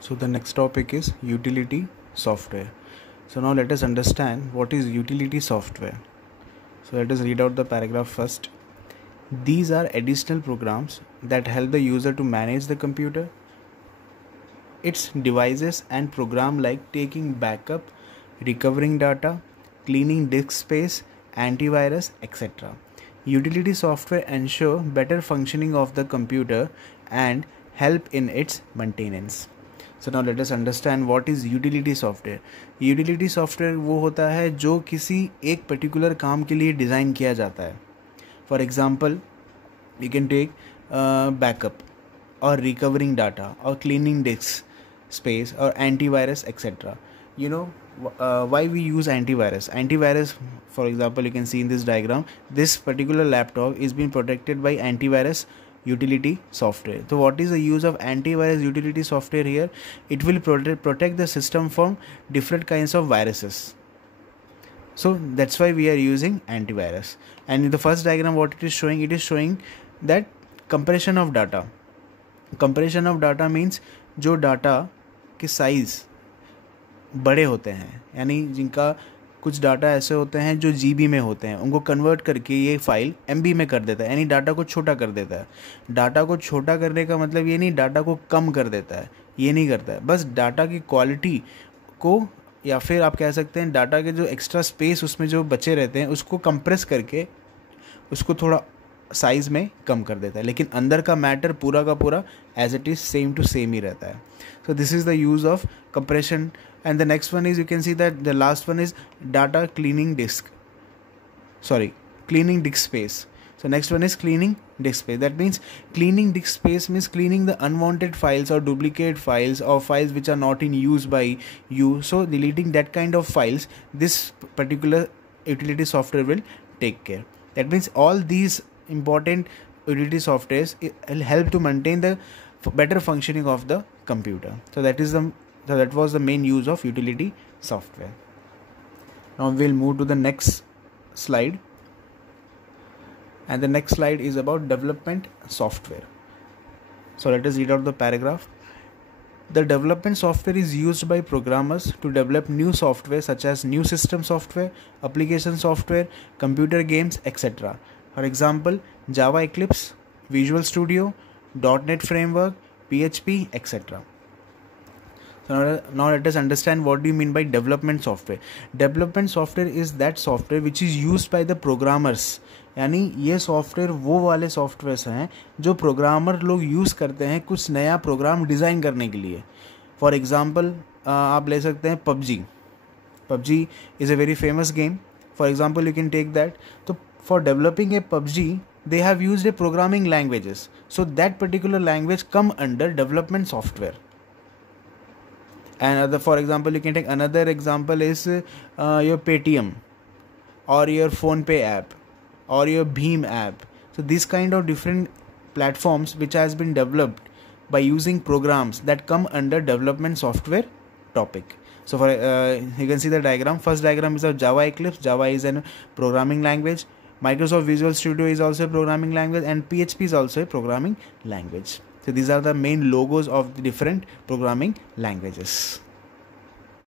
So the next topic is utility software. So now let us understand what is utility software. So let us read out the paragraph first. These are additional programs that help the user to manage the computer, its devices and program like taking backup, recovering data, cleaning disk space, antivirus, etc. Utility software ensure better functioning of the computer and help in its maintenance. So now let us understand what is utility software. Utility software वो होता है जो किसी एक particular काम के लिए design किया जाता है. For example, you can take backup or recovering data or cleaning disk space or antivirus, etc. You know why we use antivirus. Antivirus, for example, you can see in this diagram, this particular laptop is being protected by antivirus utility software. So what is the use of antivirus utility software here? It will protect the system from different kinds of viruses. So that's why we are using antivirus. And in the first diagram, what it is showing that compression of data. Compression of data means जो data के size बड़े होते हैं, यानी जिनका कुछ data ऐसे होते हैं जो जीबी में होते हैं, उनको कन्वर्ट करके ये फाइल एमबी में कर देता है, यानी डाटा को छोटा कर देता है. डाटा को छोटा करने का मतलब ये नहीं डाटा को कम कर देता है, ये नहीं करता है. बस डाटा की क्वालिटी को, या फिर आप कह सकते हैं डाटा के जो एक्स्ट्रा स्पेस उसमें जो बचे रहते हैं उसको कंप्रेस करके उसको थोड़ा साइज़ में कम कर देता है, लेकिन अंदर का मैटर पूरा का पूरा as it is same to same ही रहता है. So this is the use of compression. And the next one is, you can see that the last one is data cleaning disk space. So next one is cleaning disk space. That means cleaning disk space means cleaning the unwanted files or duplicate files or files which are not in use by you. So deleting that kind of files, this particular utility software will take care. That means all these important utility softwares will help to maintain the better functioning of the computer. So that was the main use of utility software. Now we'll move to the next slide. And the next slide is about development software. So let us read out the paragraph. The development software is used by programmers to develop new software such as new system software, application software, computer games, etc. For example, Java Eclipse, Visual Studio, .NET Framework, PHP, etc. So now let us understand what do you mean by development software. Development software is that software which is used by the programmers. यानी ये software वो वाले softwares हैं जो programmer लोग use करते हैं कुछ नया प्रोग्राम डिज़ाइन करने के लिए. फॉर एग्जांपल आप ले सकते हैं PUBG is a very famous game. For example you can take that. तो for developing a PUBG they have used a programming languages. So that particular language come under development software. And for example, you can take another example is your Paytm or your PhonePe app or your Bheem app. So these kind of different platforms which has been developed by using programs that come under development software topic. So for you can see the diagram. First diagram is of Java Eclipse. Java is a programming language. Microsoft Visual Studio is also a programming language, and PHP is also a programming language. So these are the main logos of the different programming languages.